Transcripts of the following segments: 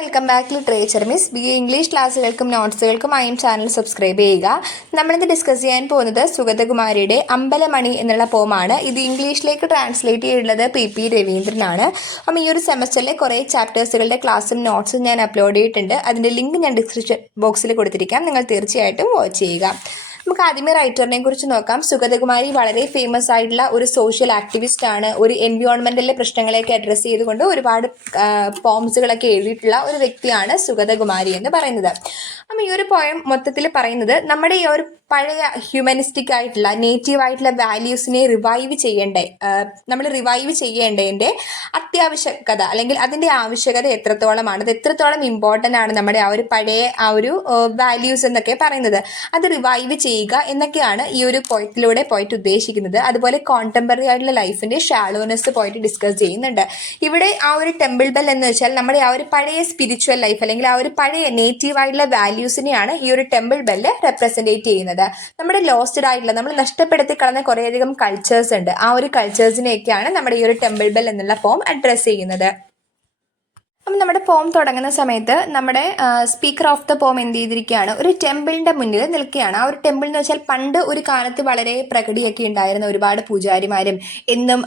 Welcome back literature miss B A English ക്ലാസ്സുകൾക്കും നോട്ട്സുകൾക്കുമായും channel subscribe ചെയ്യുക. നമ്മളിന്ന് ഡിസ്കസ് ചെയ്യാൻ പോകുന്നത് സുഗതകുമാരിയുടെ അമ്പലമണി എന്നുള്ള പോമാണ്. ഇത് ഇംഗ്ലീഷിലേക്ക് ട്രാൻസ്ലേറ്റ് ചെയ്തിട്ടുള്ളത് പി രവീന്ദ്രനാണ്. അപ്പം ഈ ഒരു സെമസ്റ്ററിലെ കുറേ ചാപ്റ്റേഴ്സുകളുടെ ക്ലാസ്സും നോട്ട്സും ഞാൻ അപ്ലോഡ് ചെയ്തിട്ടുണ്ട്. അതിൻ്റെ ലിങ്ക് ഞാൻ ഡിസ്ക്രിപ്ഷൻ ബോക്സിൽ കൊടുത്തിരിക്കാം. നിങ്ങൾ തീർച്ചയായിട്ടും വാച്ച് ചെയ്യുക. നമുക്ക് ആദ്യമേ റൈറ്ററിനെ കുറിച്ച് നോക്കാം. സുഗതകുമാരി വളരെ ഫേമസ് ആയിട്ടുള്ള ഒരു സോഷ്യൽ ആക്ടിവിസ്റ്റ് ആണ്. ഒരു എൻവയോൺമെന്റലിലെ പ്രശ്നങ്ങളെയൊക്കെ അഡ്രസ്സ് ചെയ്തുകൊണ്ട് ഒരുപാട് പോംസുകളൊക്കെ എഴുതിയിട്ടുള്ള ഒരു വ്യക്തിയാണ് സുഗതകുമാരി എന്ന് പറയുന്നത്. അപ്പം ഈ ഒരു പോയം മൊത്തത്തിൽ പറയുന്നത് നമ്മുടെ ഈ ഒരു പഴയ ഹ്യൂമനിസ്റ്റിക് ആയിട്ടുള്ള നേറ്റീവ് ആയിട്ടുള്ള വാല്യൂസിനെ റിവൈവ് ചെയ്യേണ്ടതിൻ്റെ അത്യാവശ്യകത അല്ലെങ്കിൽ അതിൻ്റെ ആവശ്യകത എത്രത്തോളമാണ്, അത് എത്രത്തോളം ഇമ്പോർട്ടൻ്റ് ആണ് നമ്മുടെ ആ ഒരു പഴയ ആ ഒരു വാല്യൂസ് എന്നൊക്കെ പറയുന്നത്, അത് റിവൈവ് ചെയ്യുക എന്നൊക്കെയാണ് ഈ ഒരു പോയിറ്റിലൂടെ പോയിട്ട് ഉദ്ദേശിക്കുന്നത്. അതുപോലെ കോണ്ടംപററി ആയിട്ടുള്ള ലൈഫിന്റെ ഷാലോനെസ് പോയിട്ട് ഡിസ്കസ് ചെയ്യുന്നുണ്ട്. ഇവിടെ ആ ഒരു ടെമ്പിൾ ബെൽ എന്ന് വെച്ചാൽ നമ്മുടെ ആ ഒരു പഴയ സ്പിരിച്വൽ ലൈഫ് അല്ലെങ്കിൽ ആ ഒരു പഴയ നേറ്റീവ് ആയിട്ടുള്ള വാല്യൂസിനെയാണ് ഈ ഒരു ടെമ്പിൾ ബെല്ല് റെപ്രസെന്റേറ്റ് ചെയ്യുന്നത്. നമ്മുടെ ലോസ്റ്റഡ് ആയിട്ടുള്ള നമ്മൾ നഷ്ടപ്പെടുത്തി കളഞ്ഞ കുറേയധികം കൾച്ചേഴ്സ് ഉണ്ട്. ആ ഒരു കൾച്ചേഴ്സിനെയൊക്കെയാണ് നമ്മുടെ ഈ ഒരു ടെമ്പിൾ ബെൽ എന്നുള്ള ഫോം അഡ്രസ് ചെയ്യുന്നത്. അപ്പം നമ്മുടെ പോം തുടങ്ങുന്ന സമയത്ത് നമ്മുടെ സ്പീക്കർ ഓഫ് ദ പോം എന്ത് ചെയ്തിരിക്കുകയാണ്, ഒരു ടെമ്പിളിന്റെ മുന്നിൽ നിൽക്കുകയാണ്. ആ ഒരു ടെമ്പിൾ എന്ന് വെച്ചാൽ പണ്ട് ഒരു കാലത്ത് വളരെ പ്രകൃതിയൊക്കെ ഉണ്ടായിരുന്ന ഒരുപാട് പൂജാരിമാരും എന്നും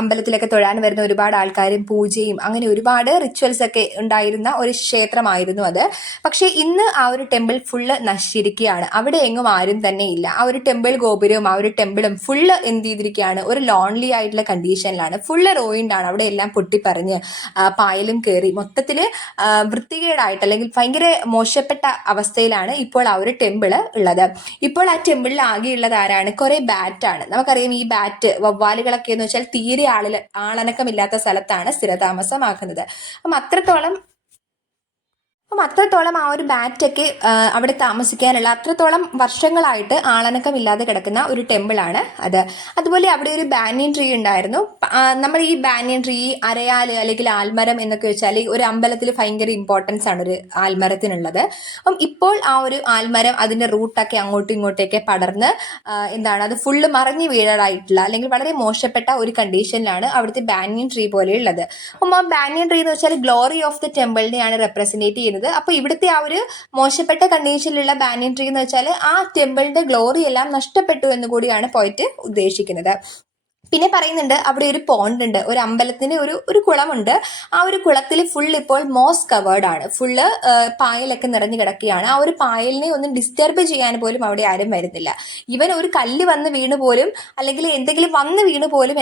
അമ്പലത്തിലൊക്കെ തൊഴാൻ വരുന്ന ഒരുപാട് ആൾക്കാരും പൂജയും അങ്ങനെ ഒരുപാട് റിച്വൽസ് ഒക്കെ ഉണ്ടായിരുന്ന ഒരു ക്ഷേത്രമായിരുന്നു അത്. പക്ഷേ ഇന്ന് ആ ഒരു ടെമ്പിൾ ഫുള്ള് നശിച്ചിരിക്കുകയാണ്. അവിടെ എങ്ങും ആരും തന്നെ ഇല്ല. ആ ഒരു ടെമ്പിൾ ഗോപുരവും ആ ഒരു ടെമ്പിളും ഫുള്ള് എന്ത് ചെയ്തിരിക്കുകയാണ്, ഒരു ലോൺലി ആയിട്ടുള്ള കണ്ടീഷനിലാണ്. ഫുള്ള് റോയിൻഡാണ്. അവിടെ എല്ലാം പൊട്ടിപ്പറിഞ്ഞ് പായലും കയറി മൊത്തത്തിൽ വൃത്തികേടായിട്ട് അല്ലെങ്കിൽ ഭയങ്കര മോശപ്പെട്ട അവസ്ഥയിലാണ് ഇപ്പോൾ ആ ഒരു ടെമ്പിള് ഉള്ളത്. ഇപ്പോൾ ആ ടെമ്പിളിൽ ആകെയുള്ളത് ആരാണ്, കുറെ ബാറ്റാണ്. നമുക്കറിയാം ഈ ബാറ്റ് വവ്വാലുകളൊക്കെ എന്ന് വെച്ചാൽ തീരെ ആളനക്കമില്ലാത്ത സ്ഥലത്താണ് സ്ഥിരതാമസമാക്കുന്നത്. അപ്പം അത്രത്തോളം ആ ഒരു ബാറ്റൊക്കെ അവിടെ താമസിക്കാനുള്ള അത്രത്തോളം വർഷങ്ങളായിട്ട് ആളനക്കമില്ലാതെ കിടക്കുന്ന ഒരു ടെമ്പിളാണ് അത്. അതുപോലെ അവിടെ ഒരു ബാനിയൻ ട്രീ ഉണ്ടായിരുന്നു. നമ്മൾ ഈ ബാനിയൻ ട്രീ, അരയാല് അല്ലെങ്കിൽ ആൽമരം എന്നൊക്കെ വെച്ചാൽ ഒരു അമ്പലത്തിൽ ഭയങ്കര ഇമ്പോർട്ടൻസ് ആണ് ഒരു ആൽമരത്തിനുള്ളത്. അപ്പം ഇപ്പോൾ ആ ഒരു ആൽമരം അതിന്റെ റൂട്ടൊക്കെ അങ്ങോട്ടും ഇങ്ങോട്ടൊക്കെ പടർന്ന് അത് ഫുള്ള് മറിഞ്ഞു വീഴാറായിട്ടുള്ള അല്ലെങ്കിൽ വളരെ മോശപ്പെട്ട ഒരു കണ്ടീഷനിലാണ് അവിടുത്തെ ബാനിയൻ ട്രീ പോലെയുള്ളത്. അപ്പം ആ ബാനിയൻ ട്രീ എന്ന് വെച്ചാൽ ഗ്ലോറി ഓഫ് ദ ടെമ്പിളിനെയാണ് റെപ്രസെന്റേറ്റ് ചെയ്യുന്നത്. അപ്പൊ ഇവിടുത്തെ ആ ഒരു മോശപ്പെട്ട കണ്ടീഷനിലുള്ള ബാനിയൻ ട്രീ എന്ന് വെച്ചാൽ ആ ടെമ്പിളിന്റെ ഗ്ലോറി എല്ലാം നഷ്ടപ്പെട്ടു എന്ന് കൂടിയാണ് പോയിട്ട് ഉദ്ദേശിക്കുന്നത്. പിന്നെ പറയുന്നുണ്ട് അവിടെ ഒരു പോണ്ട് ഉണ്ട്, ഒരു അമ്പലത്തിന്റെ ഒരു കുളമുണ്ട്. ആ ഒരു കുളത്തിൽ ഫുൾ ഇപ്പോൾ മോസ് കവേർഡ് ആണ്, ഫുള്ള് പായലൊക്കെ നിറഞ്ഞു കിടക്കുകയാണ്. ആ ഒരു പായലിനെ ഒന്നും ഡിസ്റ്റർബ് ചെയ്യാൻ പോലും അവിടെ ആരും വരുന്നില്ല. ഇവൻ ഒരു കല്ല് വന്ന് വീണ് പോലും അല്ലെങ്കിൽ എന്തെങ്കിലും വന്ന് വീണ് പോലും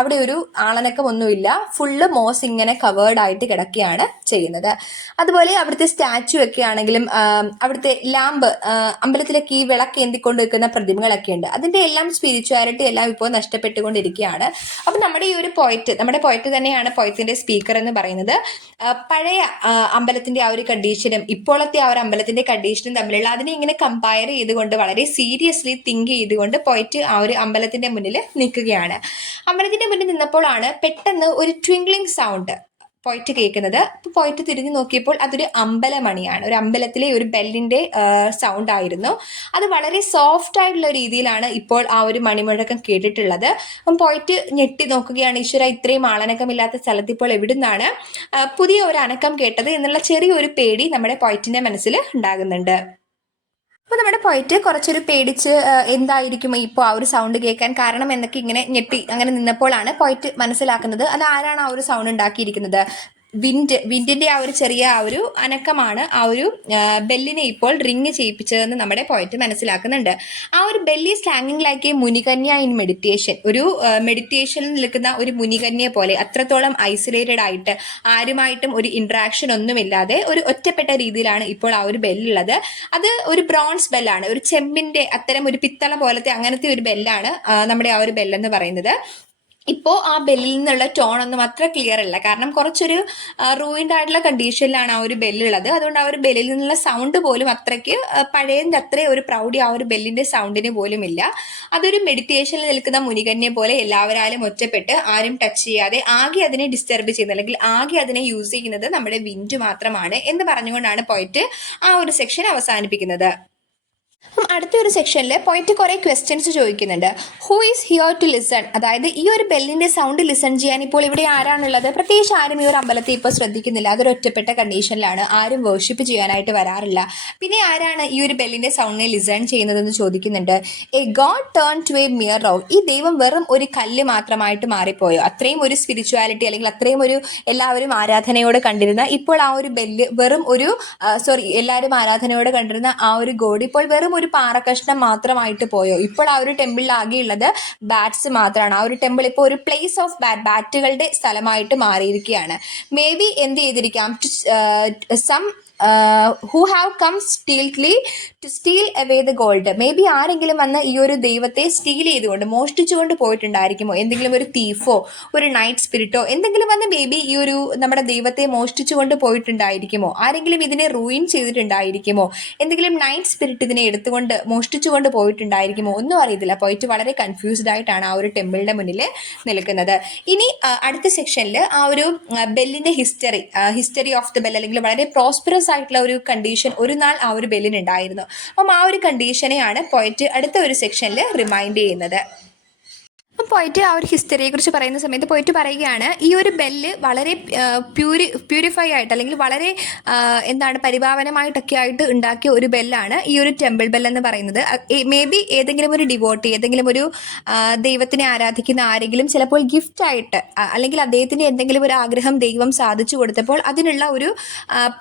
അവിടെ ഒരു ആളനക്കമൊന്നുമില്ല. ഫുള്ള് മോസ് ഇങ്ങനെ കവേർഡ് ആയിട്ട് കിടക്കുകയാണ് ചെയ്യുന്നത്. അതുപോലെ അവിടുത്തെ സ്റ്റാച്ചു ഒക്കെ ആണെങ്കിലും അവിടുത്തെ ലാമ്പ്, അമ്പലത്തിലേക്ക് ഈ വിളക്ക് എന്തിക്കൊണ്ട് വെക്കുന്ന പ്രതിമകളൊക്കെ ഉണ്ട്. അതിന്റെ എല്ലാം സ്പിരിച്വാലിറ്റി എല്ലാം ഇപ്പോൾ നഷ്ടപ്പെട്ടുകൊണ്ടിരിക്കുകയാണ്. അപ്പൊ നമ്മുടെ പോയറ്റ് തന്നെയാണ് പോയറ്റിന്റെ സ്പീക്കർ എന്ന് പറയുന്നത്. പഴയ അമ്പലത്തിന്റെ ആ ഒരു കണ്ടീഷനും ഇപ്പോഴത്തെ ആ ഒരു അമ്പലത്തിന്റെ കണ്ടീഷനും തമ്മിലുള്ള അതിനെ ഇങ്ങനെ കമ്പയർ ചെയ്തുകൊണ്ട് വളരെ സീരിയസ്ലി തിങ്ക് ചെയ്തുകൊണ്ട് പോയിട്ട് ആ ഒരു അമ്പലത്തിന്റെ മുന്നിൽ നിൽക്കുകയാണ്. അമ്പലത്തിന്റെ മുന്നിൽ നിന്നപ്പോഴാണ് പെട്ടെന്ന് ഒരു ട്വിങ്ക്ലിംഗ് സൗണ്ട് പോയിട്ട് കേൾക്കുന്നത്. അപ്പോൾ പോയിട്ട് തിരിഞ്ഞു നോക്കിയപ്പോൾ അതൊരു അമ്പലമണിയാണ്. ഒരു അമ്പലത്തിലെ ഒരു ബെല്ലിന്റെ സൗണ്ട് ആയിരുന്നു. അത് വളരെ സോഫ്റ്റ് ആയിട്ടുള്ള രീതിയിലാണ് ഇപ്പോൾ ആ ഒരു മണിമുഴക്കം കേട്ടിട്ടുള്ളത്. അപ്പം പോയിട്ട് ഞെട്ടി നോക്കുകയാണ്, ഈശ്വര ഇത്രയും ആളനക്കമില്ലാത്ത സ്ഥലത്ത് ഇപ്പോൾ എവിടുന്നാണ് പുതിയ ഒരു അനക്കം കേട്ടത് എന്നുള്ള ചെറിയൊരു പേടി നമ്മുടെ പോയിറ്റിന്റെ മനസ്സിൽ ഉണ്ടാകുന്നുണ്ട്. അപ്പോൾ നമ്മുടെ പോയിട്ട് കുറച്ചൊരു പേടിച്ച് എന്തായിരിക്കും ഇപ്പോൾ ആ ഒരു സൗണ്ട് കേൾക്കാൻ കാരണം എന്നൊക്കെ ഇങ്ങനെ ഞെട്ടി അങ്ങനെ നിന്നപ്പോഴാണ് പോയിട്ട് മനസ്സിലാക്കുന്നത് അത് ആരാണ് ആ ഒരു സൗണ്ട് ഉണ്ടാക്കിയിരിക്കുന്നത്. വിൻഡിന്റെ ആ ഒരു ചെറിയ ആ ഒരു അനക്കമാണ് ആ ഒരു ബെല്ലിനെ ഇപ്പോൾ റിങ് ചെയ്യിപ്പിച്ചതെന്ന് നമ്മുടെ പോയിട്ട് മനസ്സിലാക്കുന്നുണ്ട്. ആ ഒരു ബെല്ലി സ്ലാങ്ങിങ് ലൈക്ക് എ മുനികന്യ ഇൻ മെഡിറ്റേഷൻ, ഒരു മെഡിറ്റേഷനിൽ നിൽക്കുന്ന ഒരു മുനികന്യെ പോലെ അത്രത്തോളം ഐസൊലേറ്റഡ് ആയിട്ട് ആരുമായിട്ടും ഒരു ഇന്ററാക്ഷൻ ഒന്നുമില്ലാതെ ഒരു ഒറ്റപ്പെട്ട രീതിയിലാണ് ഇപ്പോൾ ആ ഒരു ബെല്ലുള്ളത്. അത് ഒരു ബ്രോൺസ് ബെല്ലാണ്, ഒരു ചെമ്പിന്റെ അത്തരം ഒരു പിത്തള പോലത്തെ അങ്ങനത്തെ ഒരു ബെല്ലാണ് നമ്മുടെ ആ ഒരു ബെല്ലെന്ന് പറയുന്നത്. ഇപ്പോൾ ആ ബെല്ലിൽ നിന്നുള്ള ടോൺ ഒന്നും അത്ര ക്ലിയർ അല്ല, കാരണം കുറച്ചൊരു റൂയിൻഡ് ആയിട്ടുള്ള കണ്ടീഷനിലാണ് ആ ഒരു ബെല്ലുള്ളത്. അതുകൊണ്ട് ആ ഒരു ബെല്ലിൽ നിന്നുള്ള സൗണ്ട് പോലും അത്രയ്ക്ക് പഴയതിൻ്റെ അത്രയും ഒരു പ്രൗഡി ആ ഒരു ബെല്ലിന്റെ സൗണ്ടിന് പോലും ഇല്ല. അതൊരു മെഡിറ്റേഷനിൽ നിൽക്കുന്ന മുനികന്യെ പോലെ എല്ലാവരാലും ഒറ്റപ്പെട്ട് ആരും ടച്ച് ചെയ്യാതെ ആകെ അതിനെ ഡിസ്റ്റർബ് ചെയ്യുന്നത് അല്ലെങ്കിൽ ആകെ അതിനെ യൂസ് ചെയ്യുന്നത് നമ്മുടെ വിൻഡ് മാത്രമാണ് എന്ന് പറഞ്ഞുകൊണ്ടാണ് പോയിട്ട് ആ ഒരു സെക്ഷൻ അവസാനിപ്പിക്കുന്നത്. അപ്പം അടുത്തൊരു സെക്ഷനിൽ പോയിട്ട് കുറേ ക്വസ്റ്റ്യൻസ് ചോദിക്കുന്നുണ്ട്. Who is here to listen, അതായത് ഈ ഒരു ബെല്ലിൻ്റെ സൗണ്ട് ലിസൺ ചെയ്യാൻ ഇപ്പോൾ ഇവിടെ ആരാണുള്ളത്? പ്രത്യേകിച്ച് ആരും ഈ ഒരു അമ്പലത്തിൽ ഇപ്പോൾ ശ്രദ്ധിക്കുന്നില്ല. അതൊരു ഒറ്റപ്പെട്ട കണ്ടീഷനിലാണ്, ആരും വേർഷിപ്പ് ചെയ്യാനായിട്ട് വരാറില്ല. പിന്നെ ആരാണ് ഈ ഒരു ബെല്ലിൻ്റെ സൗണ്ടിനെ ലിസൺ ചെയ്യുന്നതെന്ന് ചോദിക്കുന്നുണ്ട്. A god turn to a mere rock, ഈ ദൈവം വെറും ഒരു കല്ല് മാത്രമായിട്ട് മാറിപ്പോയോ? അത്രയും ഒരു സ്പിരിച്വാലിറ്റി അല്ലെങ്കിൽ അത്രയും ഒരു എല്ലാവരും ആരാധനയോടെ കണ്ടിരുന്ന ഇപ്പോൾ ആ ഒരു ബെല്ല് വെറും ഒരു എല്ലാവരും ആരാധനയോടെ കണ്ടിരുന്ന ആ ഒരു ഗോഡ് ഇപ്പോൾ വെറും ഒരു പാറക്കഷ്ണം മാത്രമായിട്ട് പോയോ? ഇപ്പോൾ ആ ഒരു ടെമ്പിളിൽ ആകെയുള്ളത് ബാറ്റ്സ് മാത്രമാണ്. ആ ഒരു ടെമ്പിൾ ഇപ്പോൾ ഒരു പ്ലേസ് ഓഫ് ബാറ്റുകളുടെ സ്ഥലമായിട്ട് മാറിയിരിക്കുകയാണ്. മേ ബി എന്ത് ചെയ്തിരിക്കാം, some who have come stealthily to steal away the gold, may be ആരെങ്കിലും വന്ന് ഈ ഒരു ദൈവത്തെ സ്റ്റീൽ ചെയ്തുകൊണ്ട് മോഷ്ടിച്ചുകൊണ്ട് പോയിട്ടുണ്ടായിരിക്കുമോ? എന്തെങ്കിലും ഒരു തീഫോ ഒരു നൈറ്റ് സ്പിരിറ്റോ എന്തെങ്കിലും വന്ന് മേ ബി ഈ ഒരു നമ്മുടെ ദൈവത്തെ മോഷ്ടിച്ചുകൊണ്ട് പോയിട്ടുണ്ടായിരിക്കുമോ? ആരെങ്കിലും ഇതിനെ റൂയിൻ ചെയ്തിട്ടുണ്ടായിരിക്കുമോ? എന്തെങ്കിലും നൈറ്റ് സ്പിരിറ്റ് ഇതിനെ എടുത്തുകൊണ്ട് മോഷ്ടിച്ചുകൊണ്ട് പോയിട്ടുണ്ടായിരിക്കുമോ? ഒന്നും അറിയത്തില്ല. പോയിട്ട് വളരെ കൺഫ്യൂസ്ഡ് ആയിട്ടാണ് ആ ഒരു ടെമ്പിളിന്റെ മുന്നിൽ നിൽക്കുന്നത്. ഇനി അടുത്ത സെക്ഷനിൽ ആ ഒരു ബെല്ലിന്റെ ഹിസ്റ്ററി ഓഫ് ദ ബെൽ, അല്ലെങ്കിൽ വളരെ പ്രോസ്പെറസ് ആയിട്ടുള്ള ഒരു കണ്ടീഷൻ ഒരു നാൾ ആ ഒരു ബെല്ലിന് ഉണ്ടായിരുന്നു. അപ്പം ആ ഒരു കണ്ടീഷനെയാണ് പോയിട്ട് അടുത്ത ഒരു സെക്ഷനിൽ റിമൈൻഡ് ചെയ്യുന്നത്. പോയിട്ട് ആ ഒരു ഹിസ്റ്ററിയെ കുറിച്ച് പറയുന്ന സമയത്ത് പോയിട്ട് പറയുകയാണ്, ഈ ഒരു ബെല്ല് വളരെ പ്യൂരിഫൈ ആയിട്ട് അല്ലെങ്കിൽ വളരെ പരിഭാവനമായിട്ടൊക്കെ ആയിട്ട് ഉണ്ടാക്കിയ ഒരു ബെല്ലാണ് ഈ ഒരു ടെമ്പിൾ ബെൽ എന്ന് പറയുന്നത്. മേ ബി ഏതെങ്കിലും ഒരു ഡിവോട്ടി, ഏതെങ്കിലും ഒരു ദൈവത്തിനെ ആരാധിക്കുന്ന ആരെങ്കിലും ചിലപ്പോൾ ഗിഫ്റ്റ് ആയിട്ട് അല്ലെങ്കിൽ അദ്ദേഹത്തിന് എന്തെങ്കിലും ഒരു ആഗ്രഹം ദൈവം സാധിച്ചു കൊടുത്തപ്പോൾ അതിനുള്ള ഒരു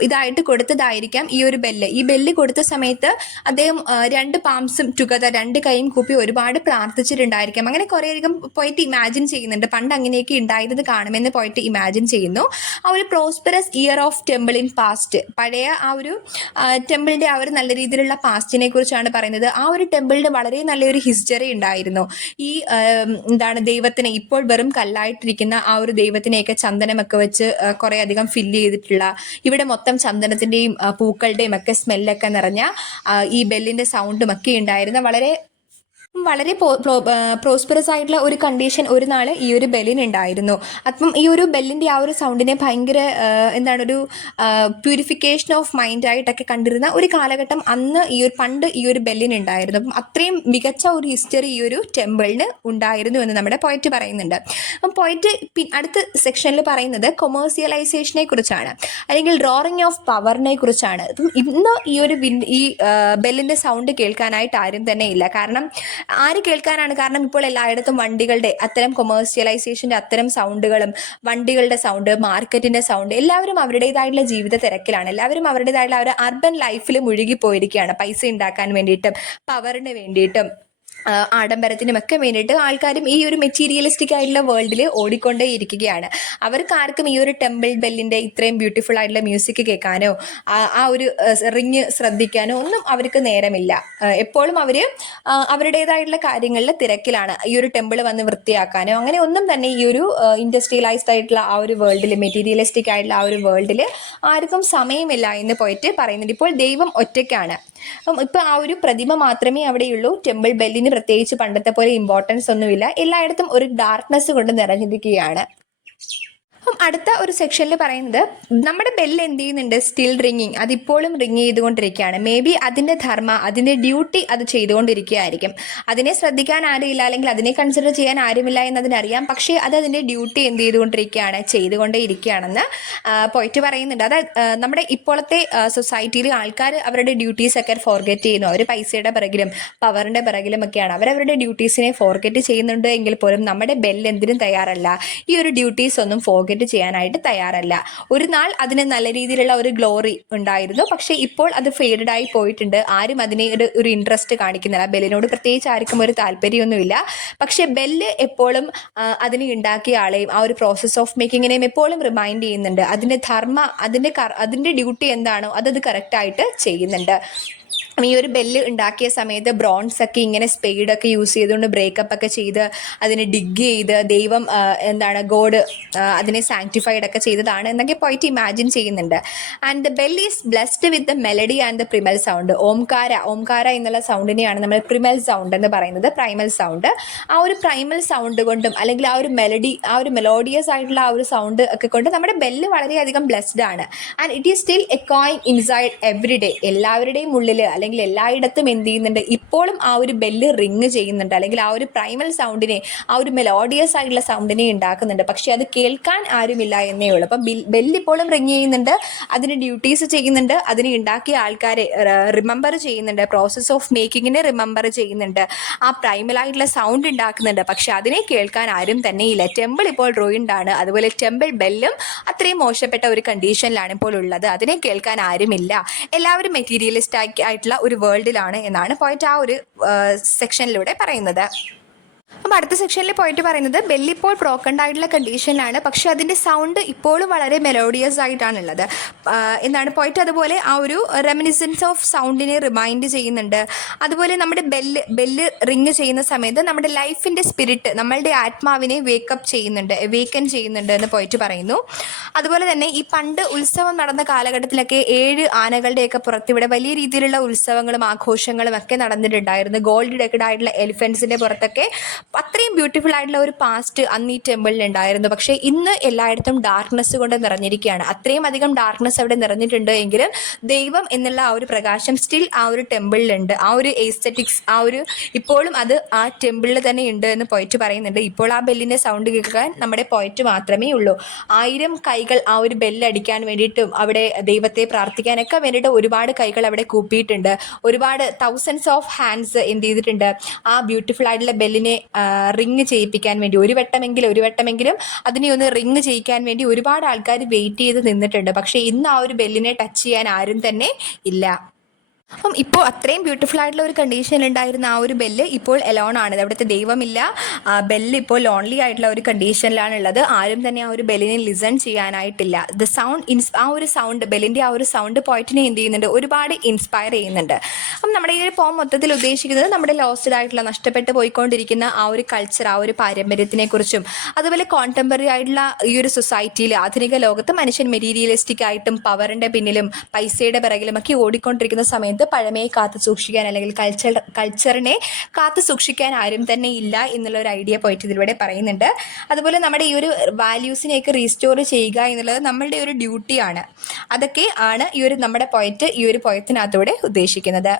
ഇതായിട്ട് കൊടുത്തതായിരിക്കാം ഈ ഒരു ബെല്ല്. ഈ ബെല്ല് കൊടുത്ത സമയത്ത് അദ്ദേഹം രണ്ട് പാംസും ടുഗദർ, രണ്ട് കൈയും കൂപ്പി ഒരുപാട് പ്രാർത്ഥിച്ചിട്ടുണ്ടായിരിക്കാം. അങ്ങനെ കുറേയധികം പോയിട്ട് ഇമാജിൻ ചെയ്യുന്നുണ്ട്. പണ്ട് അങ്ങനെയൊക്കെ ഉണ്ടായിരുന്നത് കാണുമെന്ന് പോയിട്ട് ഇമാജിൻ ചെയ്യുന്നു. ആ ഒരു prosperous year of temple in past, പഴയ ആ ഒരു ടെമ്പിളിന്റെ ആ ഒരു നല്ല രീതിയിലുള്ള പാസ്റ്റിനെ കുറിച്ചാണ് പറയുന്നത്. ആ ഒരു ടെമ്പിളിന് വളരെ നല്ലൊരു ഹിസ്റ്ററി ഉണ്ടായിരുന്നു. ഈ ദൈവത്തിനെ ഇപ്പോൾ വെറും കല്ലായിട്ടിരിക്കുന്ന ആ ഒരു ദൈവത്തിനെയൊക്കെ ചന്ദനമൊക്കെ വെച്ച് കുറേ അധികം ഫില്ല് ചെയ്തിട്ടുള്ള, ഇവിടെ മൊത്തം ചന്ദനത്തിന്റെയും പൂക്കളുടെയും ഒക്കെ സ്മെല്ലൊക്കെ നിറഞ്ഞ ഈ ബെല്ലിന്റെ സൗണ്ടും ഒക്കെ ഉണ്ടായിരുന്ന വളരെ പ്രോസ്പെറസ് ആയിട്ടുള്ള ഒരു കണ്ടീഷൻ ഒരു നാൾ ഈ ഒരു ബെല്ലിന് ഉണ്ടായിരുന്നു. അപ്പം ഈ ഒരു ബെല്ലിൻ്റെ ആ ഒരു സൗണ്ടിനെ ഭയങ്കര ഒരു പ്യൂരിഫിക്കേഷൻ ഓഫ് മൈൻഡ് ആയിട്ടൊക്കെ കണ്ടിരുന്ന ഒരു കാലഘട്ടം അന്ന് പണ്ട് ഈ ഒരു ബെല്ലിന് ഉണ്ടായിരുന്നു. അപ്പം അത്രയും മികച്ച ഒരു ഹിസ്റ്ററി ഈ ഒരു ടെമ്പിളിന് ഉണ്ടായിരുന്നു എന്ന് നമ്മുടെ പോയിറ്റ് പറയുന്നുണ്ട്. അപ്പം പോയിറ്റ് അടുത്ത സെക്ഷനിൽ പറയുന്നത് കൊമേഴ്സ്യലൈസേഷനെ കുറിച്ചാണ്, അല്ലെങ്കിൽ ഡ്രോറിങ് ഓഫ് പവറിനെ കുറിച്ചാണ്. അപ്പം ഇന്ന് ഈ ബെല്ലിൻ്റെ സൗണ്ട് കേൾക്കാനായിട്ട് ആരും തന്നെ ഇല്ല. കാരണം ആര് കേൾക്കാനാണ്? കാരണം ഇപ്പോൾ എല്ലായിടത്തും വണ്ടികളുടെ അത്തരം കൊമേഴ്സ്യലൈസേഷൻ്റെ അത്തരം സൗണ്ടുകളും, വണ്ടികളുടെ സൗണ്ട്, മാർക്കറ്റിൻ്റെ സൗണ്ട്, എല്ലാവരും അവരുടേതായിട്ടുള്ള ജീവിത തിരക്കിലാണ്. എല്ലാവരും അവരുടേതായിട്ടുള്ള ഒരു അർബൻ ലൈഫിൽ മുഴുകിപ്പോയിരിക്കുകയാണ്. പൈസ ഉണ്ടാക്കാൻ വേണ്ടിയിട്ടും പവറിന് വേണ്ടിയിട്ടും ആഡംബരത്തിനുമൊക്കെ വേണ്ടിയിട്ട് ആൾക്കാരും ഈ ഒരു മെറ്റീരിയലിസ്റ്റിക് ആയിട്ടുള്ള വേൾഡിൽ ഓടിക്കൊണ്ടേ ഇരിക്കുകയാണ്. അവർക്ക് ആർക്കും ഈ ഒരു ടെമ്പിൾ ബെല്ലിൻ്റെ ഇത്രയും ബ്യൂട്ടിഫുൾ ആയിട്ടുള്ള മ്യൂസിക് കേൾക്കാനോ ആ ഒരു റിങ് ശ്രദ്ധിക്കാനോ ഒന്നും അവർക്ക് നേരമില്ല. എപ്പോഴും അവർ അവരുടേതായിട്ടുള്ള കാര്യങ്ങളിൽ തിരക്കിലാണ്. ഈ ഒരു ടെമ്പിൾ വന്ന് വൃത്തിയാക്കാനോ അങ്ങനെ ഒന്നും തന്നെ ഈ ഒരു ഇൻഡസ്ട്രിയലൈസ്ഡ് ആയിട്ടുള്ള ആ ഒരു വേൾഡിൽ, മെറ്റീരിയലിസ്റ്റിക് ആയിട്ടുള്ള ആ ഒരു വേൾഡിൽ ആർക്കും സമയമില്ല എന്ന് പോയിട്ട് പറയുന്നുണ്ട്. ഇപ്പോൾ ദൈവം ഒറ്റയ്ക്കാണ്. അപ്പം ഇപ്പം ആ ഒരു പ്രതിമ മാത്രമേ അവിടെയുള്ളൂ. ടെമ്പിൾ ബെല്ലിന് പ്രത്യേകിച്ച് പണ്ടത്തെ പോലെ ഇമ്പോർട്ടൻസ് ഒന്നുമില്ല. എല്ലായിടത്തും ഒരു ഡാർക്ക്നെസ് കൊണ്ട് നിറഞ്ഞിരിക്കുകയാണ്. അപ്പം അടുത്ത ഒരു സെക്ഷനിൽ പറയുന്നത് നമ്മുടെ ബെല്ല് എന്ത് ചെയ്യുന്നുണ്ട്? സ്റ്റിൽ റിങ്ങിങ്, അതിപ്പോഴും റിങ് ചെയ്തുകൊണ്ടിരിക്കുകയാണ്. മേ ബി അതിൻ്റെ ധർമ്മ, അതിൻ്റെ ഡ്യൂട്ടി അത് ചെയ്തുകൊണ്ടിരിക്കുകയായിരിക്കും. അതിനെ ശ്രദ്ധിക്കാൻ ആരുമില്ല, അല്ലെങ്കിൽ അതിനെ കൺസിഡർ ചെയ്യാൻ ആരുമില്ല എന്നതിനറിയാം. പക്ഷേ അത് അതിൻ്റെ ഡ്യൂട്ടി എന്ത് ചെയ്തുകൊണ്ടേ ഇരിക്കുകയാണെന്ന് പോയിട്ട് പറയുന്നുണ്ട്. അതായത് നമ്മുടെ ഇപ്പോഴത്തെ സൊസൈറ്റിയിൽ ആൾക്കാർ അവരുടെ ഡ്യൂട്ടീസൊക്കെ ഫോർഗെറ്റ് ചെയ്യുന്നു. അവർ പൈസയുടെ പിറകിലും പവറിൻ്റെ പിറകിലും ഒക്കെയാണ്. അവരവരുടെ ഡ്യൂട്ടീസിനെ ഫോർഗെറ്റ് ചെയ്യുന്നുണ്ട് എങ്കിൽ പോലും നമ്മുടെ ബെല്ല് എന്തിനും തയ്യാറല്ല. ഈ ഒരു ഡ്യൂട്ടീസ് ഒന്നും ഫോർഗെറ്റ് ചെയ്യാനായിട്ട് തയ്യാറല്ല. ഒരു നാൾ അതിന് നല്ല രീതിയിലുള്ള ഒരു ഗ്ലോറി ഉണ്ടായിരുന്നു. പക്ഷേ ഇപ്പോൾ അത് ഫേഡഡ് ആയി പോയിട്ടുണ്ട്. ആരും അതിനെ ഒരു ഇൻട്രസ്റ്റ് കാണിക്കുന്നില്ല. ബെല്ലിനോട് പ്രത്യേകിച്ച് ആർക്കും ഒരു താല്പര്യമൊന്നുമില്ല. പക്ഷേ ബെല്ല് എപ്പോഴും അതിനെ ഉണ്ടാക്കിയ ആളെയും ആ ഒരു പ്രോസസ് ഓഫ് മേക്കിങ്ങിനെയും എപ്പോഴും റിമൈൻഡ് ചെയ്യുന്നുണ്ട്. അതിൻ്റെ ധർമ്മ, അതിൻ്റെ ഡ്യൂട്ടി എന്താണോ അതത് കറക്റ്റായിട്ട് ചെയ്യുന്നുണ്ട്. ഈ ഒരു ബെല്ല് ഉണ്ടാക്കിയ സമയത്ത് ബ്രോൺസ് ഒക്കെ ഇങ്ങനെ സ്പെയ്ഡൊക്കെ യൂസ് ചെയ്തുകൊണ്ട് ബ്രേക്കപ്പ് ഒക്കെ ചെയ്ത് അതിനെ ഡിഗ് ചെയ്ത് ദൈവം ഗോഡ് അതിനെ സാങ്ക്ടിഫൈഡ് ഒക്കെ ചെയ്തതാണ് എന്നൊക്കെ പോയിട്ട് ഇമാജിൻ ചെയ്യുന്നുണ്ട്. And the bell is blessed with the melody and the primal sound. ഓംകാര എന്നുള്ള സൗണ്ടിനെയാണ് നമ്മൾ പ്രിമൽ സൗണ്ട് എന്ന് പറയുന്നത്. പ്രൈമൽ സൗണ്ട്, ആ ഒരു പ്രൈമൽ സൗണ്ട് കൊണ്ടും അല്ലെങ്കിൽ ആ ഒരു മെലഡി, ആ ഒരു മെലോഡിയസ് ആയിട്ടുള്ള ആ ഒരു സൗണ്ട് ഒക്കെ കൊണ്ട് നമ്മുടെ ബെല്ല് വളരെയധികം ബ്ലെസ്ഡ് ആണ്. ആൻഡ് ഇറ്റ് ഈസ് സ്റ്റിൽ എക്കോയിങ് ഇൻസൈഡ് എവറി ഡേ. എല്ലാവരുടെയും ഉള്ളിൽ ടെമ്പിളിൽ അല്ലെങ്കിൽ എല്ലായിടത്തും എന്ത് ചെയ്യുന്നുണ്ട്, ഇപ്പോഴും ആ ഒരു ബെല്ല് റിങ് ചെയ്യുന്നുണ്ട്, അല്ലെങ്കിൽ ആ ഒരു പ്രൈമൽ സൗണ്ടിനെ, ആ ഒരു മെലോഡിയസ് ആയിട്ടുള്ള സൗണ്ടിനെ ഉണ്ടാക്കുന്നുണ്ട്. പക്ഷെ അത് കേൾക്കാൻ ആരുമില്ല എന്നേ ഉള്ളൂ. അപ്പം ബെല്ല് ഇപ്പോഴും റിങ് ചെയ്യുന്നുണ്ട്, അതിന് ഡ്യൂട്ടീസ് ചെയ്യുന്നുണ്ട്, അതിനെ ഉണ്ടാക്കിയ ആൾക്കാരെ റിമെമ്പർ ചെയ്യുന്നുണ്ട്, പ്രോസസ് ഓഫ് മേക്കിങ്ങിനെ റിമെമ്പർ ചെയ്യുന്നുണ്ട്, ആ പ്രൈമലായിട്ടുള്ള സൗണ്ട് ഉണ്ടാക്കുന്നുണ്ട്. പക്ഷെ അതിനെ കേൾക്കാൻ ആരും തന്നെ ഇല്ല. ടെമ്പിൾ ഇപ്പോൾ റൂയിൻഡ് ആണ്. അതുപോലെ ടെമ്പിൾ ബെല്ലും അത്രയും മോശപ്പെട്ട ഒരു കണ്ടീഷനിലാണ് ഇപ്പോൾ ഉള്ളത്. അതിനെ കേൾക്കാൻ ആരുമില്ല. എല്ലാവരും മെറ്റീരിയലിസ്റ്റിക് ആയിട്ടുള്ള ഒരു വേൾഡിലാണ് എന്നാണ് പോയിട്ട് ആ ഒരു സെക്ഷനിലൂടെ പറയുന്നത്. അപ്പോൾ അടുത്ത സെക്ഷനിൽ പോയിട്ട് പറയുന്നത് ബെല്ല് ഇപ്പോൾ ബ്രോക്കൺഡ് ആയിട്ടുള്ള കണ്ടീഷനിലാണ്, പക്ഷെ അതിൻ്റെ സൗണ്ട് ഇപ്പോഴും വളരെ മെലോഡിയസ് ആയിട്ടാണുള്ളത് എന്നാണ് പോയിട്ട്. അതുപോലെ ആ ഒരു റെമിനിസൻസ് ഓഫ് സൗണ്ടിനെ റിമൈൻഡ് ചെയ്യുന്നുണ്ട്. അതുപോലെ നമ്മുടെ ബെല്ല് റിങ് ചെയ്യുന്ന സമയത്ത് നമ്മുടെ ലൈഫിൻ്റെ സ്പിരിറ്റ്, നമ്മളുടെ ആത്മാവിനെ വേക്കപ്പ് ചെയ്യുന്നുണ്ട്, വേക്കൻ ചെയ്യുന്നുണ്ട് എന്ന് പോയിട്ട് പറയുന്നു. അതുപോലെ തന്നെ ഈ പണ്ട് ഉത്സവം നടന്ന കാലഘട്ടത്തിലൊക്കെ 7 ആനകളുടെയൊക്കെ പുറത്ത് ഇവിടെ വലിയ രീതിയിലുള്ള ഉത്സവങ്ങളും ആഘോഷങ്ങളും ഒക്കെ നടന്നിട്ടുണ്ടായിരുന്നു. ഗോൾഡ് ഡെക്കഡ് ആയിട്ടുള്ള എലിഫൻസിൻ്റെ പുറത്തൊക്കെ അത്രയും ബ്യൂട്ടിഫുൾ ആയിട്ടുള്ള ഒരു പാസ്റ്റ് അന്ന് ഈ ടെമ്പിളിൽ ഉണ്ടായിരുന്നു. പക്ഷേ ഇന്ന് എല്ലായിടത്തും ഡാർക്ക്നെസ് കൊണ്ട് നിറഞ്ഞിരിക്കുകയാണ്. അത്രയും അധികം ഡാർക്ക്നെസ് അവിടെ നിറഞ്ഞിട്ടുണ്ട് എങ്കിലും ദൈവം എന്നുള്ള ആ ഒരു പ്രകാശം സ്റ്റിൽ ആ ഒരു ടെമ്പിളിലുണ്ട്. ആ ഒരു എസ്തെറ്റിക്സ് ആ ഒരു ഇപ്പോഴും അത് ആ ടെമ്പിളിൽ തന്നെ ഉണ്ട് എന്ന് പോയിട്ട് പറയുന്നുണ്ട്. ഇപ്പോൾ ആ ബെല്ലിൻ്റെ സൗണ്ട് കേൾക്കാൻ നമ്മുടെ പോയിട്ട് മാത്രമേ ഉള്ളൂ. 1000 കൈകൾ ആ ഒരു ബെല്ലടിക്കാൻ വേണ്ടിയിട്ടും അവിടെ ദൈവത്തെ പ്രാർത്ഥിക്കാനൊക്കെ വേണ്ടിയിട്ട് ഒരുപാട് കൈകൾ അവിടെ കൂപ്പിയിട്ടുണ്ട്. ഒരുപാട് തൗസൻഡ്സ് ഓഫ് ഹാൻഡ്സ് എന്ത് ചെയ്തിട്ടുണ്ട്, ആ ബ്യൂട്ടിഫുൾ ആയിട്ടുള്ള ബെല്ലിനെ റിങ് ചെയ്യിപ്പിക്കാൻ വേണ്ടി ഒരു വട്ടമെങ്കിലും അതിനെ ഒന്ന് റിങ് ചെയ്യിക്കാൻ വേണ്ടി ഒരുപാട് ആൾക്കാർ വെയിറ്റ് ചെയ്ത് നിന്നിട്ടുണ്ട്. പക്ഷേ ഇന്ന് ആ ഒരു ബെല്ലിനെ ടച്ച് ചെയ്യാൻ ആരും തന്നെ ഇല്ല. അപ്പം ഇപ്പോൾ അത്രയും ബ്യൂട്ടിഫുൾ ആയിട്ടുള്ള ഒരു കണ്ടീഷനിൽ ഉണ്ടായിരുന്ന ആ ഒരു ബെല്ല് ഇപ്പോൾ എലോൺ ആണ്. അവിടുത്തെ ദൈവമില്ല, ബെല്ല് ഇപ്പോൾ ലോൺലി ആയിട്ടുള്ള ഒരു കണ്ടീഷനിലാണ് ഉള്ളത്. ആരും തന്നെ ആ ഒരു ബെല്ലിനെ ലിസൺ ചെയ്യാനായിട്ടില്ല. ദ സൗണ്ട് ആ ഒരു സൗണ്ട് ബെല്ലിൻ്റെ ആ ഒരു സൗണ്ട് പോയിന്റിനെ എന്ത് ചെയ്യുന്നുണ്ട്, ഒരുപാട് ഇൻസ്പയർ ചെയ്യുന്നുണ്ട്. അപ്പം നമ്മുടെ ഈ ഒരു പോം മൊത്തത്തിൽ ഉദ്ദേശിക്കുന്നത് നമ്മുടെ ലോസ്റ്റഡ് ആയിട്ടുള്ള നഷ്ടപ്പെട്ടു പോയിക്കൊണ്ടിരിക്കുന്ന ആ ഒരു കൾച്ചർ, ആ ഒരു പാരമ്പര്യത്തിനെ കുറിച്ചും അതുപോലെ കോൺടെമ്പററി ആയിട്ടുള്ള ഈ ഒരു സൊസൈറ്റിയിൽ ആധുനിക ലോകത്ത് മനുഷ്യൻ മെറ്റീരിയലിസ്റ്റിക് ആയിട്ടും പവറിൻ്റെ പിന്നിലും പൈസയുടെ പിറകിലും ഒക്കെ ഓടിക്കൊണ്ടിരിക്കുന്ന സമയത്ത് പഴമയെ കാത്തു സൂക്ഷിക്കാൻ അല്ലെങ്കിൽ കൾച്ചറിനെ കാത്തു സൂക്ഷിക്കാൻ ആരും തന്നെ ഇല്ല എന്നുള്ള ഒരു ഐഡിയ പോയിട്ട് ഇതിലൂടെ പറയുന്നുണ്ട്. അതുപോലെ നമ്മുടെ ഈ ഒരു വാല്യൂസിനെയൊക്കെ റീസ്റ്റോർ ചെയ്യുക എന്നുള്ളത് നമ്മളുടെ ഒരു ഡ്യൂട്ടിയാണ്. അതൊക്കെ ആണ് ഈ ഒരു നമ്മുടെ പോയറ്റ് ഈ ഒരു പോയത്തിനകത്തൂടെ ഉദ്ദേശിക്കുന്നത്.